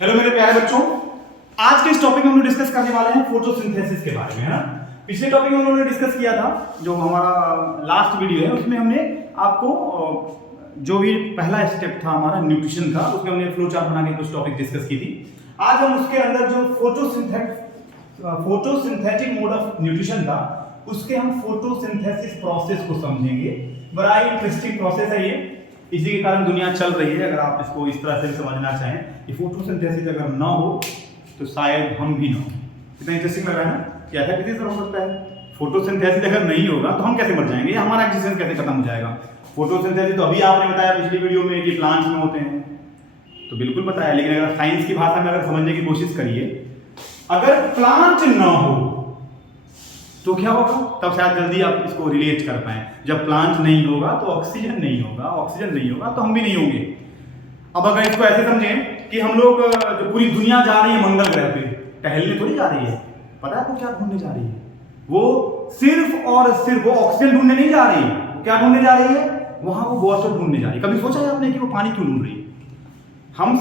Hello मेरे प्यारे बच्चों, आज के इस टॉपिक में हम लोग डिस्कस करने वाले हैं फोटोसिंथेसिस के बारे में, है ना। पिछले टॉपिक में हम लोगों ने डिस्कस किया था, जो हमारा लास्ट वीडियो है उसमें हमने आपको जो भी पहला स्टेप था हमारा न्यूट्रिशन का, उसमें हमने फ्लो चार्ट बना के कुछ टॉपिक डिस्कस की थी। आज हम उसके अंदर जो फोटोसिंथेटिक मोड ऑफ न्यूट्रिशन था, उसके हम फोटोसिंथेसिस प्रोसेस को समझेंगे। बड़ा इंटरेस्टिंग प्रोसेस है ये, इसी के कारण दुनिया चल रही है। अगर आप इसको इस तरह से समझना चाहें कि फोटोसिंथेसिस अगर ना हो तो शायद हम भी ना हो। कितना इंटरेस्टिंग लग रहा है ना, कि ऐसा किसी तरह हो सकता है। फोटोसिंथेसिस अगर नहीं होगा तो हम कैसे मर जाएंगे, हमारा एग्जिस्टेंस कैसे खत्म हो जाएगा। फोटोसिंथेसिस तो अभी आपने बताया पिछली वीडियो में कि प्लांट्स में होते हैं, तो बिल्कुल बताया, लेकिन अगर साइंस की भाषा में अगर समझने की कोशिश करिए, अगर प्लांट ना हो तो क्या होगा, तब शायद जल्दी आप इसको रिलेट कर पाए। जब प्लांट नहीं होगा तो ऑक्सीजन नहीं होगा, ऑक्सीजन नहीं होगा तो हम भी नहीं होंगे। अब अगर इसको ऐसे समझें कि हम लोग जो पूरी दुनिया जा रही है मंगल ग्रह पे, टहलने थोड़ी जा रही है, पता है आपको क्या ढूंढने जा रही है? वो सिर्फ और सिर्फ वो ऑक्सीजन ढूंढने नहीं जा रही है। वो क्या ढूंढने जा रही है? वहां वो वाटर ढूंढने जा रही है। कभी सोचा है आपने कि वो पानी क्यों ढूंढ रही है? हम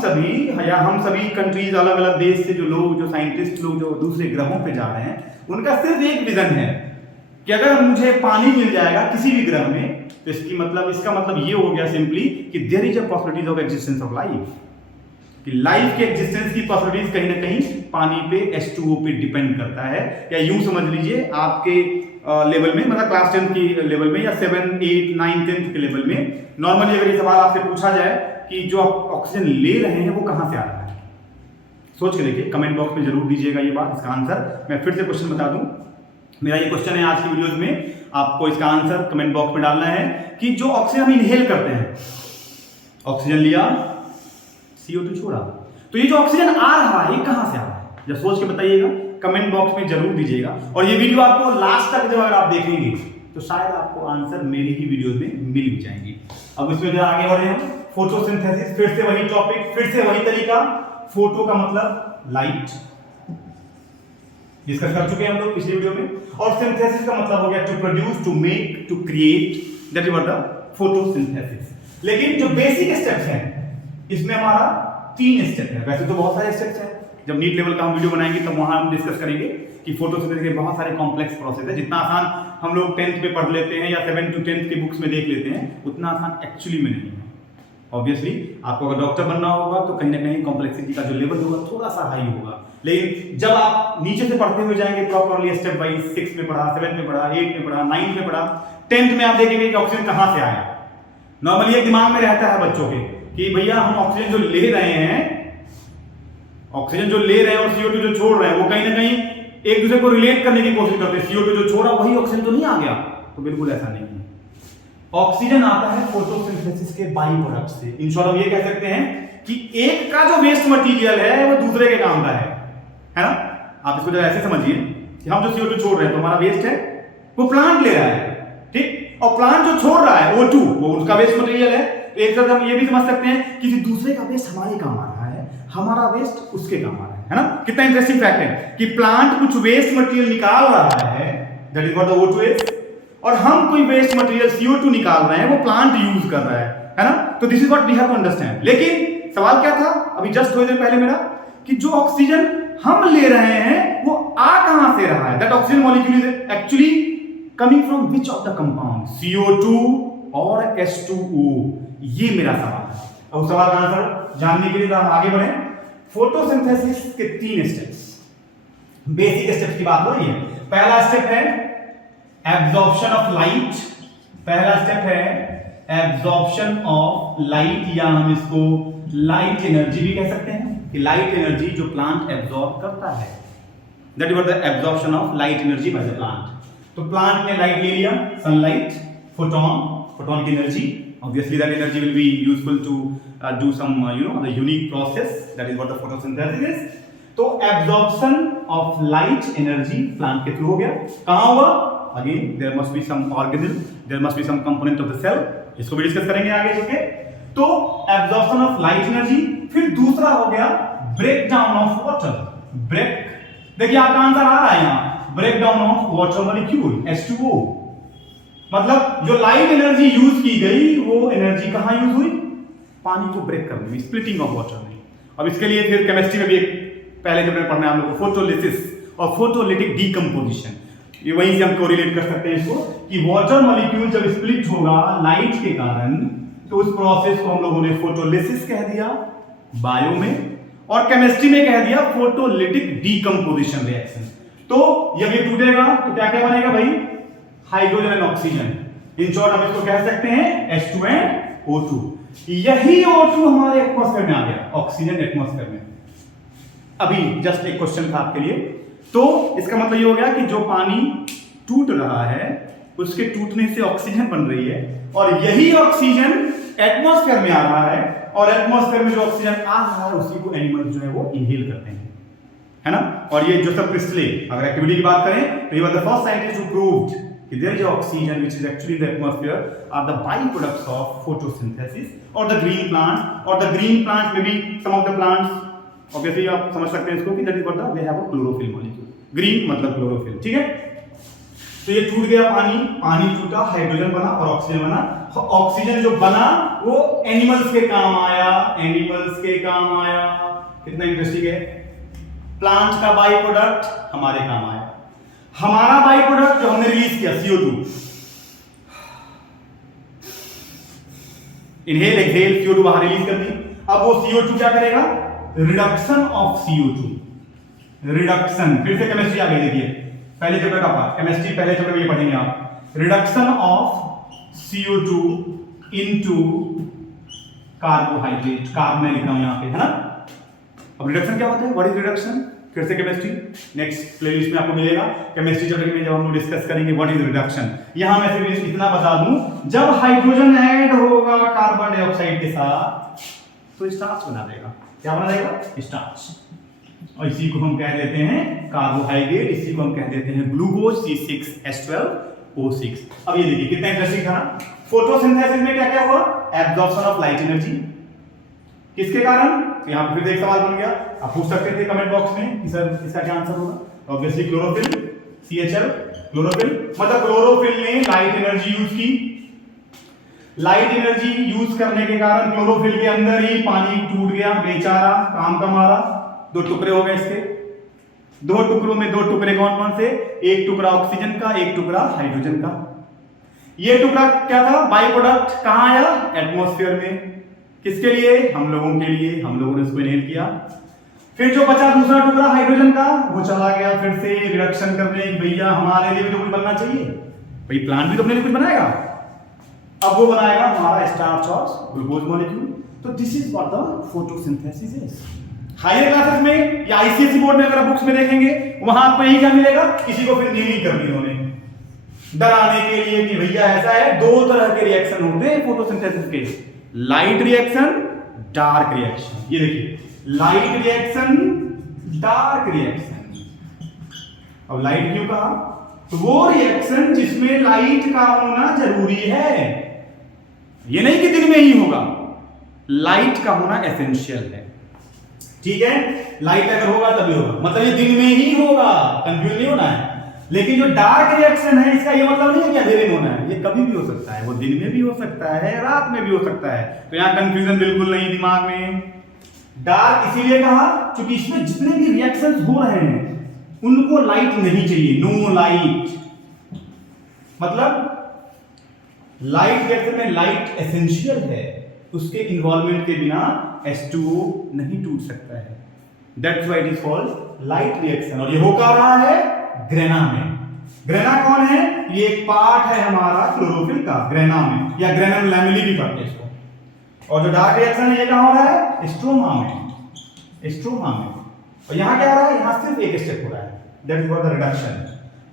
सभी कंट्रीज, अलग अलग देश से जो लोग, जो साइंटिस्ट लोग जो दूसरे ग्रहों पे जा रहे हैं, उनका सिर्फ एक विजन है कि अगर मुझे पानी मिल जाएगा किसी भी ग्रह में, तो इसका मतलब ये हो गया सिंपली कि there is a possibilities of existence of life, कि लाइफ के एग्जिस्टेंस की पॉसिबिलिटीज कहीं ना कहीं पानी पे, H2O पे डिपेंड करता है। या यूं समझ लीजिए आपके लेवल में, मतलब क्लास 10 की लेवल में, या 7, 8, 9, 10 के लेवल में, नॉर्मली अगर ये सवाल आपसे पूछा जाए कि जो आप ऑक्सीजन ले रहे हैं वो कहां से आ रहा है, सोच के देखिए, कमेंट बॉक्स में जरूर दीजिएगा ये बात, इसका आंसर। मैं फिर से क्वेश्चन बता दूं, मेरा ये क्वेश्चन है आज की वीडियोस में, आपको इसका आंसर कमेंट बॉक्स में डालना है कि जो ऑक्सीजन हम इनहेल करते हैं, ऑक्सीजन लिया, CO2 छोड़ा, तो ये जो ऑक्सीजन आ रहा है ये कहां से आ रहा है, जब सोच के बताइएगा, कमेंट बॉक्स में जरूर दीजिएगा। और ये वीडियो आपको लास्ट तक जब अगर आप देखेंगे तो शायद आपको आंसर मेरी ही वीडियो में मिल भी जाएंगे। अब इसमें जो आगे बढ़े हैं, फोटोसिंथेसिस, फिर से वही टॉपिक, फिर से वही तरीका। फोटो का मतलब लाइट, डिस्कस कर चुके हैं हम लोग पिछली वीडियो में, और सिंथेसिस का मतलब हो गया to produce, to make, to create, that is what the photosynthesis. लेकिन जो बेसिक स्टेप्स हैं इसमें हमारा 3 स्टेप है। वैसे तो बहुत सारे स्टेप्स हैं, जब नीट लेवल का हम वीडियो बनाएंगे तब वहां हम डिस्कस करेंगे कि फोटोसिंथेसिस के बहुत सारे कॉम्प्लेक्स प्रोसेस है। जितना आसान हम लोग 10th में पढ़ लेते हैं या 7 to 10th की बुक्स में देख लेते हैं, उतना आसान एक्चुअली में नहीं है। ऑब्वियसली आपको अगर डॉक्टर बनना होगा तो कहीं ना कहीं कॉम्प्लेक्सिटी का जो लेवल होगा थोड़ा सा हाई होगा, लेकिन जब आप नीचे से पढ़ते हुए जाएंगे प्रॉपर्ली, स्टेप वाइज, 6 में पढ़ा, 7 में पढ़ा, 8 में पढ़ा, 9 में पढ़ा, 10th में आप देखेंगे कि ऑक्सीजन कहां से आया। नॉर्मली एक दिमाग में रहता है बच्चों के कि भैया हम ऑक्सीजन जो ले रहे हैं, ऑक्सीजन जो ले रहे हैं और CO2 जो छोड़ रहे हैं, वो कहीं ना कहीं एक दूसरे को रिलेट करने की कोशिश करते हैं। CO2 जो छोड़ा वही ऑक्सीजन तो नहीं आ गया, तो बिल्कुल ऐसा नहीं है। ऑक्सीजन आता है फोटोसिंथेसिस के बाई प्रोडक्ट से। इन शॉर्ट हम ये कह सकते हैं कि एक का जो वेस्ट मटेरियल है वो दूसरे के काम का है ना। आप इसको जरा ऐसे समझिए कि हम जो CO2 छोड़ रहे हैं तो हमारा वेस्ट है, वो प्लांट ले रहा है, ठीक, और प्लांट जो छोड़ रहा है O2, वो उसका वेस्ट मटेरियल है। तो एक तरह हम ये भी समझ सकते हैं कि दूसरे का वेस्ट हमारे काम आ रहा है, हमारा वेस्ट उसके काम आ रहा है ना। कितना इंटरेस्टिंग फैक्ट है कि प्लांट कुछ वेस्ट मटेरियल निकाल रहा है, that is what the O2 is, और हम कोई वेस्ट मटेरियल CO2 निकाल रहे हैं, वो प्लांट यूज कर रहा है ना। तो this is what we have to understand. लेकिन सवाल क्या था अभी जस्ट थोड़ी देर पहले मेरा, कि जो ऑक्सीजन हम ले रहे हैं वो आ कहां से रहा है, that oxygen molecule is actually coming from which of the compound, CO2 और H2O। ये मेरा सवाल है। अब सवाल का आंसर जानने के लिए हम आगे बढ़े। फोटोसिंथेसिस के 3 स्टेप्स, बेसिक स्टेप्स की बात हो रही है। पहला स्टेप है एब्जॉर्प्शन ऑफ लाइट, पहला स्टेप है एब्जॉर्प्शन ऑफ लाइट, या हम इसको लाइट एनर्जी भी कह सकते हैं, कि लाइट एनर्जी जो प्लांट एब्जॉर्ब करता है, that is what the absorption of light energy by the plant. तो प्लांट ने लाइट ले लिया, सनलाइट, फोटोन की energy, obviously that energy will be useful to do some the unique process, that is what the photosynthesis is. तो absorption of light energy plant के through हो गया। कहां हुआ? Again there must be some organism, there must be some component of the cell, इसको भी discuss करेंगे आगे चलके। तो absorption of light energy, फिर दूसरा हो गया breakdown of water, देखिए आपका आंसर आ रहा है यहाँ, breakdown of water molecule, H2O। मतलब जो लाइट एनर्जी यूज की गई वो एनर्जी कहां यूज हुई? पानी को ब्रेक करने में, स्प्लिटिंग ऑफ वाटर में। अब इसके लिए फिर केमिस्ट्री में भी एक पहले चैप्टर पढ़ना है हम लोग को, फोटोलिसिस और फोटोलिटिक डीकंपोजिशन। ये वहीं से हम कोरिलेट कर सकते हैं इसको कि वाटर मॉलिक्यूल जब स्प्लिट होगा लाइट के कारण, तो उस प्रोसेस को हम लोगों ने फोटोलिसिस कह दिया बायो में, और केमिस्ट्री में कह दिया फोटोलिटिक डीकंपोजिशन रिएक्शन। तो जब ये टूटेगा तो क्या क्या बनेगा भाई, hydrogen and oxygen. In short हम इसको कह सकते हैं H2 एंड O2। यही O2 हमारे एटमॉस्फेयर में आ गया, ऑक्सीजन एटमॉस्फेयर में। अभी जस्ट एक क्वेश्चन था आपके लिए, तो इसका मतलब ये हो गया कि जो पानी टूट रहा है उसके टूटने से ऑक्सीजन बन रही है, और यही ऑक्सीजन एटमॉस्फेयर में आ रहा है, और एटमॉस्फेयर में जो ऑक्सीजन आ रहा है उसी को एनिमल्स जो है वो इनहेल करते हैं, है ना। और ये जोसेफ प्रिस्टले, अगर एक्टिविटी की बात करें तो he was the first scientist who proved कि there is oxygen which is actually in the atmosphere or the by products of photosynthesis. और द ग्रीन प्लांट्स में भी some of the plants, obviously आप समझ सकते हैं इसको कि that is what they have a chlorophyll molecule. Green मतलब क्लोरोफिल, ठीक है। तो ये टूट गया पानी टूटा, हाइड्रोजन बना और ऑक्सीजन बना। ऑक्सीजन जो बना वो एनिमल्स के काम आया, कितना इंटरेस्टिंग है। प्लांट का बाई प्रोडक्ट हमारे काम आया, हमारा बाई प्रोडक्ट जो हमने रिलीज किया CO2, इनहेल एक्सहेल CO2 बाहर रिलीज कर दी। अब वो CO2 क्या करेगा, रिडक्शन ऑफ CO2, रिडक्शन। फिर से केमिस्ट्री आ गई, देखिए पहले चैप्टर का पार्ट, केमिस्ट्री पहले चैप्टर में ये पढ़ेंगे आप, reduction of CO2 into carbohydrate. Carb में लिख रहा हूं यहां पे, है ना। अब रिडक्शन क्या होता है, व्हाट इज रिडक्शन, फिर से केमिस्ट्री नेक्स्ट प्लेलिस्ट में आपको मिलेगा। केमिस्ट्री चैप्टर में जब हम लोग डिस्कस करेंगे व्हाट इज रिडक्शन। यहां मैं सिर्फ इतना बता दूं, जब हाइड्रोजन ऐड होगा कार्बन डाइऑक्साइड के साथ तो स्टार्च बना देगा। क्या बना देगा, स्टार्च। और इसी को हम कह देते हैं कार्बोहाइड्रेट, इसी को हम कह देते हैं ग्लूकोज C6H12O6। अब ये देखिए कितना इंटरेस्टिंग था ना। फोटोसिंथेसिस में क्या क्या हुआ, एब्जॉर्प्शन ऑफ लाइट एनर्जी, किसके कारण। तो यहां पर फिर एक सवाल बन गया, आप पूछ सकते थे कमेंट बॉक्स में कि सर इसका क्या आंसर होगा। Obviously chlorophyll, CHL, chlorophyll. मतलब क्लोरोफिल ने लाइट एनर्जी यूज की, लाइट एनर्जी यूज करने के कारण क्लोरोफिल के अंदर ही पानी टूट गया, बेचारा काम का मारा, दो टुकड़े हो गए इसके। दो टुकड़ों में दो टुकड़े कौन कौन से, एक टुकड़ा ऑक्सीजन का, एक टुकड़ा हाइड्रोजन का। ये टुकड़ा क्या था, बाई प्रोडक्ट, कहां आया, एटमॉस्फेयर में। किसके लिए, हम लोगों के लिए, हम लोगों ने उसको इनहेल किया। फिर जो बचा दूसरा टुकड़ा हाइड्रोजन का, वो चला गया फिर से रिडक्शन करने, भैया हमारे लिए भी तो कुछ बनना चाहिए, भाई प्लांट भी तो अपने लिए कुछ बनाएगा। अब वो बनाएगा हमारा स्टार्च और ग्लूकोज मॉलिक्यूल। तो this is what the photosynthesis is. Higher classes में या ICSE बोर्ड में अगर आप बुक्स में देखेंगे, वहां आपको यही क्या मिलेगा, किसी को फिर नीलिंग कर दी उन्होंने डराने के लिए कि भैया ऐसा है, दो तरह के रिएक्शन होते हैं फोटोसिंथेसिस के, लाइट रिएक्शन, डार्क रिएक्शन। ये देखिए लाइट रिएक्शन, डार्क रिएक्शन। अब लाइट क्यों कहा, तो वो रिएक्शन जिसमें लाइट का होना जरूरी है। ये नहीं कि दिन में ही होगा, लाइट का होना एसेंशियल है, ठीक है। लाइट अगर होगा तभी होगा, मतलब ये दिन में ही होगा, कंफ्यूज नहीं होना है। लेकिन जो डार्क रिएक्शन है इसका ये मतलब नहीं है कि अंधेरे में होना है, ये कभी भी हो सकता है, वो दिन में भी हो सकता है, रात में भी हो सकता है। तो यहां कंफ्यूजन बिल्कुल नहीं दिमाग में। डार्क इसीलिए कहा क्योंकि इसमें जितने भी रिएक्शंस हो रहे हैं उनको लाइट नहीं चाहिए, नो लाइट। मतलब लाइट रिएक्शन में लाइट एसेंशियल है, उसके इन्वॉल्वमेंट के बिना H2O नहीं टूट सकता है। That's why it is called light reaction. और ये हो क्या रहा है, ग्रेना में। ग्रेना कौन है, ये एक पार्ट है हमारा क्लोरोफिल का, ग्रेना में, या ग्रेनम लैमेली भी कहते हैं इसको। और जो डार्क रिएक्शन है ये कहां हो रहा है, स्ट्रोमा में, स्ट्रोमा में। और यहां क्या हो रहा है, यहां सिर्फ एक स्टेप हो रहा है, that is what the reduction.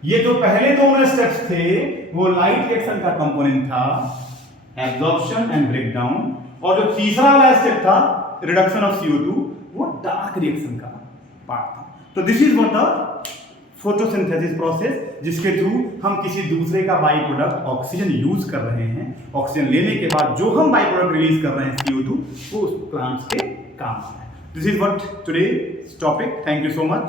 ये जो पहले दोनों स्टेप्स थे वो लाइट रिएक्शन का कंपोनेंट था, एब्जॉर्प्शन एंड ब्रेकडाउन। और जो तीसरा वाला स्टेप था रिडक्शन ऑफ CO2, वो डार्क रिएक्शन का पार्ट था। तो this is what the photosynthesis process, जिसके थ्रू हम किसी दूसरे का बाई प्रोडक्ट ऑक्सीजन यूज कर रहे हैं। ऑक्सीजन लेने के बाद जो हम बाई प्रोडक्ट रिलीज कर रहे हैं CO2, वो उस प्लांट्स के काम आ रहा है। दिस इज व्हाट टुडे's topic. Thank you so much.